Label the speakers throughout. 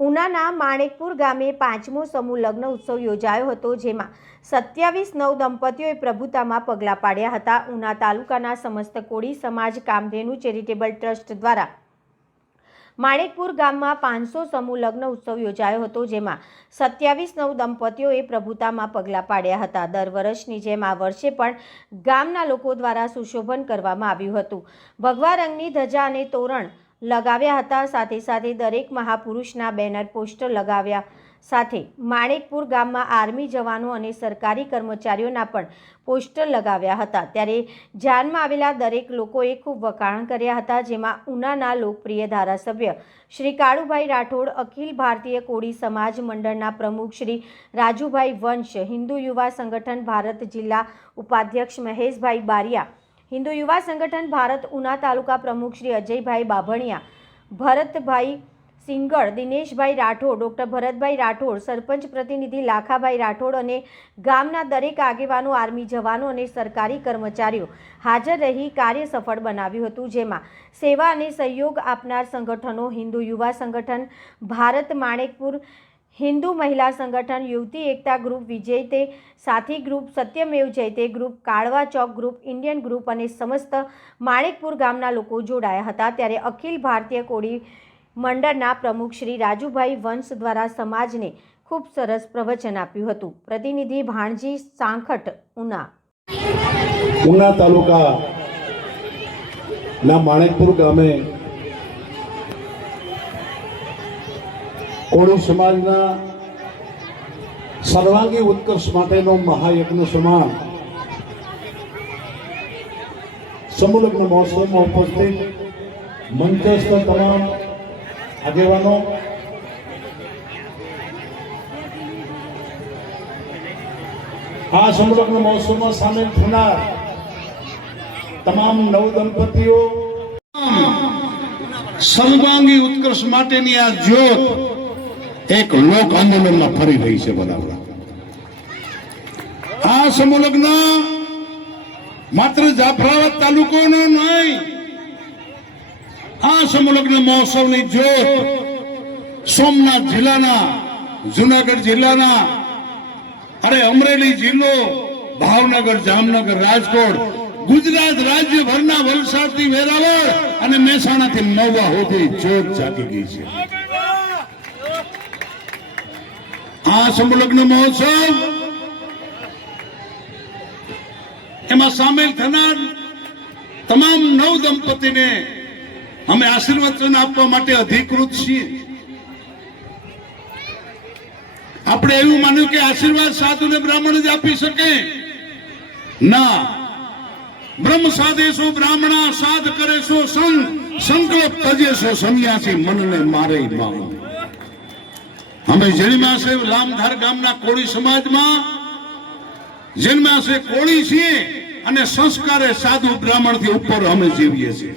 Speaker 1: ઉનાના માણેકપુર ગામે પાંચમો સમૂહ લગ્ન ઉત્સવ યોજાયો હતો, જેમાં સત્યાવીસ નવ દંપતીઓએ પ્રભુતામાં પગલાં પાડ્યા હતા. ઉના તાલુકાના સમસ્ત કોળી સમાજ કામધેનુ ચેરિટેબલ ટ્રસ્ટ દ્વારા માણેકપુર ગામમાં પાંચસો સમૂહ લગ્ન ઉત્સવ યોજાયો હતો, જેમાં સત્યાવીસ નવ દંપતીઓએ પ્રભુતામાં પગલાં પાડ્યા હતા. દર વર્ષની જેમ આ વર્ષે પણ ગામના લોકો દ્વારા સુશોભન કરવામાં આવ્યું હતું. ભગવા રંગની ધજા અને તોરણ લગાવ્યા હતા. સાથે સાથે દરેક મહાપુરુષના બેનર પોસ્ટર લગાવ્યા સાથે માણેકપુર ગામમાં આર્મી જવાનો અને સરકારી કર્મચારીઓના પણ પોસ્ટર લગાવ્યા હતા. ત્યારે જાનમાં આવેલા દરેક લોકોએ ખૂબ વખાણ કર્યા હતા, જેમાં ઉનાના લોકપ્રિય ધારાસભ્ય શ્રી કાળુભાઈ રાઠોડ, અખિલ ભારતીય કોળી સમાજ મંડળના પ્રમુખ શ્રી રાજુભાઈ વંશ, હિન્દુ યુવા સંગઠન ભારત જિલ્લા ઉપાધ્યક્ષ મહેશભાઈ બારિયા હિન્દુ યુવા સંગઠન ભારત ઉના તાલુકા પ્રમુખ શ્રી અજયભાઈ બાભણિયા, ભરતભાઈ સિંગળ, દિનેશભાઈ રાઠોડ, ડૉક્ટર ભરતભાઈ રાઠોડ, સરપંચ પ્રતિનિધિ લાખાભાઈ રાઠોડ અને ગામના દરેક આગેવાનો, આર્મી જવાનો અને સરકારી કર્મચારીઓ હાજર રહી કાર્ય સફળ બનાવ્યું હતું, જેમાં સેવા અને સહયોગ આપનાર સંગઠનો હિન્દુ યુવા સંગઠન, ભારત માણેકપુર હિન્દુ મહિલા સંગઠન યુવતી એકતા ગ્રુપ વિજય તે સાથી group Satyamev Jayate group, Kalva Chowk group, Indian group અને સમસ્ત માણેકપુર ગામના લોકો જોડાયા હતા. ત્યારે અખિલ ભારતીય કોળી મંડળના પ્રમુખ શ્રી રાજુભાઈ વંશ દ્વારા સમાજને ખૂબ સરસ પ્રવચન આપ્યું હતું. પ્રતિનિધિ ભાણજી સાંખટ ઉના.
Speaker 2: ઉના તાલુકા ના માણેકપુર ગામે કોળી સમાજના સર્વાંગી ઉત્કર્ષ માટેનો મહાયજ્ઞ સમાન સમૂહલગ્ન મહોત્સવમાં ઉપસ્થિત મંચસ્થ તમામ આગેવાનો આ સમૂહલગ્ન મહોત્સવમાં સામેલ થનાર તમામ નવ દંપતીઓ સર્વાંગી ઉત્કર્ષ માટેની આ જ્યોત એક લોક આંદોલનમાં ફરી રહી છે બરાબર આ સમૂહલગ્ન માત્ર જાફરાબાદ તાલુકોનો નહીં, આ સમૂહલગ્ન મહોત્સવની જોત સોમનાથ જિલ્લાના, જુનાગઢ જિલ્લાના, અરે અમરેલી જિલ્લો, ભાવનગર, જામનગર, રાજકોટ, ગુજરાત રાજ્યભરના વલસાડથી વેરાવળ અને મહેસાણાથી મહુવા સુધી જોત જાગી ગઈ છે. આ મહોત્સવ એમાં સામેલ થનાર તમામ નવ દંપતીને અમે આશીર્વચન આપવા માટે અધિકૃત છીએ. આપણે એવું માન્યું કે આશીર્વાદ સાધુ ને બ્રાહ્મણ જ આપી શકે. ના. બ્રહ્મ સાધેશો બ્રાહ્મણા સાધ કરેશો સંકલ્પ તજેશો સંન્યાસી મનને મારે માવ અમે જન્મ્યા છે લામધાર ગામના કોળી સમાજમાં. જન્મ્યા છે કોળી છીએ અને સંસ્કારે સાધુ બ્રાહ્મણથી ઉપર અમે જીવીએ છીએ.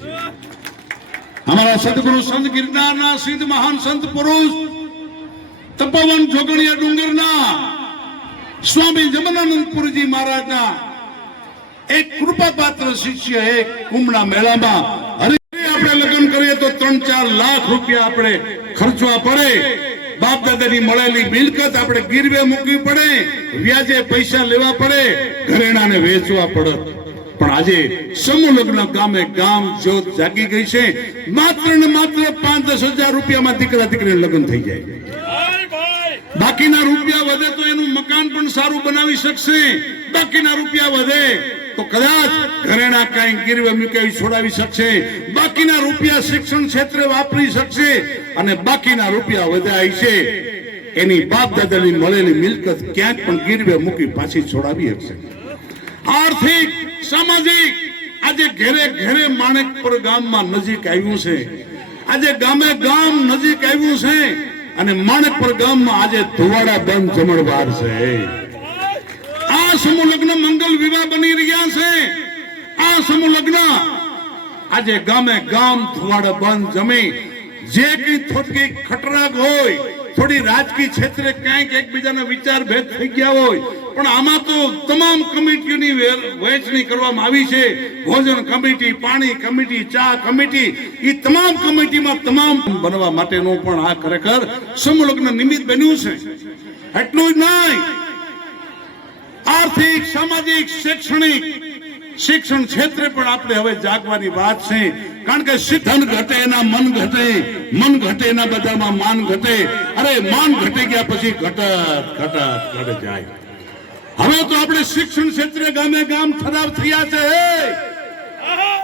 Speaker 2: અમારા સદગુરુ સંત ગિરનારના સિદ્ધ મહાન સંત પુરુષ, તપોવન જોગણિયા ડુંગરના સ્વામી જમનાનંદપુરજી મહારાજના એક કૃપાપાત્ર શિષ્ય એક કુંભના મેળામાં. હરે આપણે લગ્ન કરીએ તો ત્રણ ચાર લાખ રૂપિયા આપણે ખર્ચવા પડે. બાપ દાદાની મળેલી મિલકત આપણે ગીરવે મૂકવી પડે વ્યાજે પૈસા લેવા પડે ઘરેણાને વેચવા પડે. પણ આજે સમૂહ લગ્ન ગામે ગામ જોત જાગી ગઈ છે. માત્ર ને માત્ર પાંચ દસ હજાર રૂપિયામાં દીકરા દીકરી લગ્ન થઈ જાય. બાકીના રૂપિયા વધે તો એનું મકાન પણ સારું બનાવી શકશે. બાકીના રૂપિયા વધે તો કદાચ ઘરેણા કઈ ગીરવે મૂકી છોડાવી શકશે. બાકીના રૂપિયા શિક્ષણ ક્ષેત્રે વાપરી શકશે અને બાકીના રૂપિયા વધાય છે. એની બાપ દાદાની મળેલી મિલકત ક્યાંક પણ ગીરવે મૂકી પાછી છોડાવી શકશે. આર્થિક, સામાજિક, આજે ઘેરે ઘેરે માણેકપુર ગામમાં નજીક આવ્યું છે. આજે ગામે ગામ નજીક આવ્યું છે અને માણેકપુર ગામમાં આજે ધુવાડા બંધ જમણવાર છે. આ સમૂહ લગ્ન મંગલ વિવાહ બની રહ્યા છે. આ સમૂહ લગ્ન આજે ગામે ગામ ધુવાડા બંધ જમી, જે કઈ થોડકી ખટરાગ હોય, થોડી રાજકીય ક્ષેત્રે ક્યાંક એકબીજાના વિચાર ભેદ થઈ ગયા હોય, પણ આમાં તો તમામ કમિટીઓની વહેંચણી કરવામાં આવી છે. ભોજન કમિટી, પાણી કમિટી, ચા કમિટી એ તમામ કમિટીમાં તમામ બનવા માટેનું પણ આ ખરેખર સમલગ્ન નિમિત્ત બન્યું છે. એટલું જ નહીં. આર્થિક, સામાજિક, શૈક્ષણિક શિક્ષણ ક્ષેત્રે પણ આપણે હવે જાગવાની વાત છે. કારણ કે શિક્ષણ ઘટે, એના મન ઘટે. મન ઘટે, એના બધામાં માન ઘટે. અરે, માન ઘટી ગયા પછી ઘટત ઘટત, ઘટ જાય. હવે તો આપણે શિક્ષણ ક્ષેત્રે ગામે ગામ ઠરાવ થયા છે.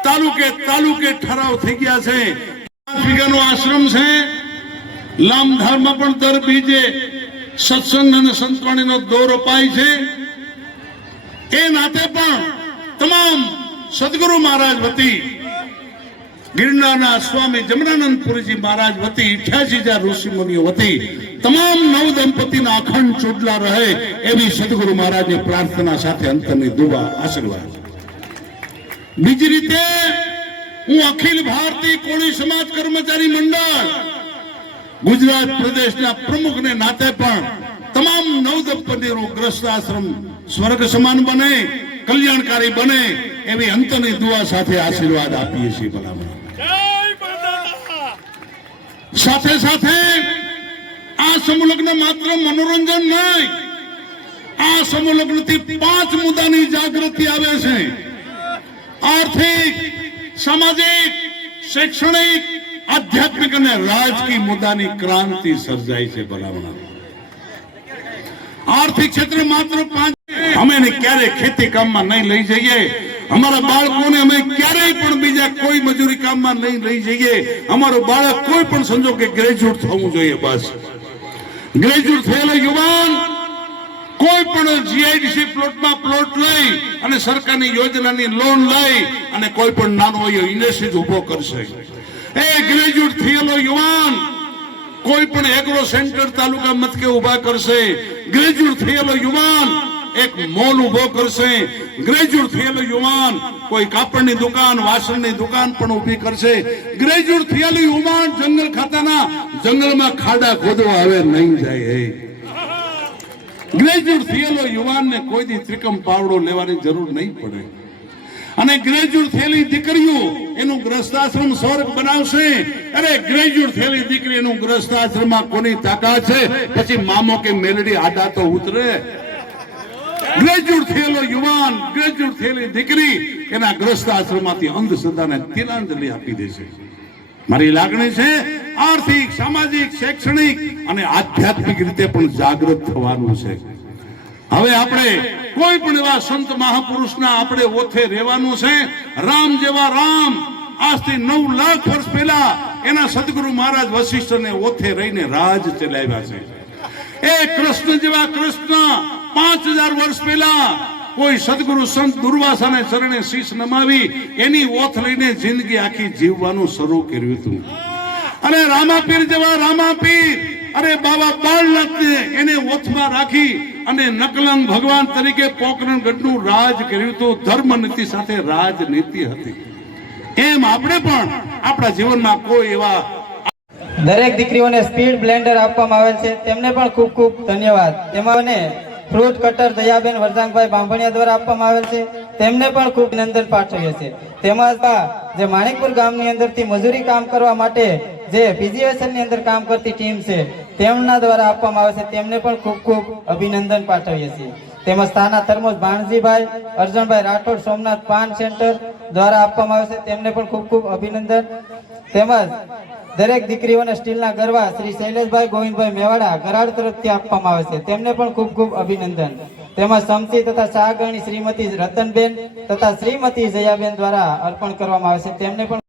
Speaker 2: તાલુકે તાલુકે ઠરાવ થઈ ગયા છે. વીઘાનો આશ્રમ છે. લામધારમાં પણ દર બીજે સત્સંગ અને સંતવાણીનો દોર અપાય છે. એ નાતે પણ તમામ સદગુરુ મહારાજ વતી, ગિરનારના સ્વામી જમનાનંદપુરીજી મહારાજ વતી અઠ્યાસી હજાર ઋષિ મુનિઓ વતી, તમામ નવ દંપતીના અખંડ ચોટલા રહે એવી સદગુરુ મહારાજની પ્રાર્થના સાથે અંતરની દુવા આશીર્વાદ. બીજી રીતે, હું અખિલ ભારતીય કોળી સમાજ કર્મચારી મંડળ, ગુજરાત પ્રદેશના પ્રમુખને નાતે પણ તમામ નવ દંપતીનો ગ્રસ્ત આશ્રમ સ્વર્ગ સમાન બને. કલ્યાણકારી બને એવી અંતની દુઆ સાથે આશીર્વાદ આપીએ છીએ સાથે સાથે આ સમૂહલગ્ન માત્ર મનોરંજન નહીં, આ સમૂહલગ્નથી પાંચ મુદ્દાની જાગૃતિ આવે છે. આર્થિક, સામાજિક, શૈક્ષણિક, આધ્યાત્મિક અને રાજકીય મુદ્દાની ક્રાંતિ સર્જાય છે ભલામણ. આર્થિક ક્ષેત્રે માત્ર પાંચ અમે એને ક્યારેય ખેતી કામમાં નહીં લઈ જઈએ. અમારા બાળકોને અમે ક્યારેય પણ બીજા કોઈ મજૂરી કામમાં નહીં લઈ જઈએ. અમારું બાળક કોઈ પણ સંજોગે ગ્રેજ્યુએટ થવું જોઈએ બસ. ગ્રેજ્યુએટ થયેલા યુવાન કોઈ પણ જીઆઈડીસી પ્લોટમાં પ્લોટ લઈ અને સરકારની યોજનાની લોન લઈ અને કોઈ પણ નાનો ઇન્ડસ્ટ્રીઝ ઊભો કરશે. એ ગ્રેજ્યુએટ થયેલો યુવાન કોઈ પણ એગ્રો સેન્ટર તાલુકા મથકે ઊભા કરશે. ગ્રેજ્યુએટ થયેલો યુવાન એક મોલ ઊભો કરશે. ગ્રેજ્યુએટ થયેલો યુવાન, કોઈ કાપડની દુકાન, વાસણની દુકાન પણ ઊભી કરશે. ગ્રેજ્યુએટ થયેલો યુવાન જંગલ ખાતાના જંગલમાં ખાડા ખોદવા હવે નહીં જાય ગ્રેજ્યુએટ થયેલો યુવાનને કોઈ દી ત્રિકમ પાવડો લેવાની જરૂર નહીં પડે. અને ગ્રેજ્યુએટ થયેલી દીકરીઓ એનું ગ્રસ્તાશ્રમ સ્વર્ગ બનાવશે. અરે ગ્રેજ્યુએટ થયેલી દીકરી એનું ગ્રસ્તાશ્રમમાં કોની તાકાત છે? પછી મામો કે મેલડી આડા તો ઉતરે. ગ્રેજ્યુએટ થયેલો યુવાન, ગ્રેજ્યુએટ થયેલી દીકરી એના ગ્રસ્તાશ્રમમાંથી અંધશ્રદ્ધાને તિલાંજલિ આપી દેશે મારી લાગણી છે, આર્થિક, સામાજિક, શૈક્ષણિક અને આધ્યાત્મિક રીતે પણ જાગૃત થવાનું છે. હવે આપણે કોઈ પણ એવા સંત મહાપુરુષના આપણે ઓથે રહેવાનું છે, રામ જેવા રામ. આજથી નવ લાખ વર્ષ પહેલા એના સદગુરુ મહારાજ વશિષ્ઠને ઓથે રહીને રાજ ચલાવ્યા છે. એ કૃષ્ણ જેવા કૃષ્ણ પાંચ હજાર વર્ષ પહેલા કોઈ સદગુરુ સંત દુર્વાસાને ચરણે શીશ નમાવી, એની ઓથ લઈને જિંદગી આખી જીવવાનું શરૂ કર્યું હતું. અને રામાપીર જેવા રામાપીર, અરે બાબા બાળનાથને એને ઓથમાં રાખી અને નકલંગ ભગવાન તરીકે પોકરણગઢનું રાજ કર્યું હતું. ધર્મ નીતિ સાથે રાજનીતિ હતી. એમ આપણે પણ આપણા જીવનમાં કોઈ એવા
Speaker 3: દરેક દીકરીઓને સ્પીડ બ્લેન્ડર આપવામાં આવેલ છે. તેમને પણ ખૂબ ખૂબ ધન્યવાદ. મને ફ્રૂટ કટર દયાબેન વરદાંગભાઈ બાંભણિયા દ્વારા આપવામાં આવેલ છે. તેમને પણ ખૂબ અભિનંદન પાઠવીએ છીએ. તેમજ જે માણિકપુર ગામની અંદરથી મજૂરી કામ કરવા માટે જે પીજીએસએલની અંદર કામ કરતી ટીમ છે, તેમના દ્વારા આપવામાં આવે છે. તેમને પણ ખૂબ ખૂબ અભિનંદન પાઠવીએ છીએ. તેમજ સ્થાના થર્મોસ ભાણજીભાઈ અર્જુનભાઈ રાઠોડ, સોમનાથ પાન સેન્ટર દ્વારા આપવામાં આવે છે. તેમને પણ ખૂબ ખૂબ અભિનંદન. તેમજ દરેક દીકરીઓને સ્ટીલના ગરવા શ્રી શૈલેષભાઈ ગોવિંદભાઈ મેવાડા ગરાડ તરફથી આપવામાં આવે છે. તેમને પણ ખૂબ ખૂબ અભિનંદન. તેમજ સમસી તથા શાહગણી શ્રીમતી રતનબેન તથા શ્રીમતી જયાબેન દ્વારા અર્પણ કરવામાં આવે છે. તેમને પણ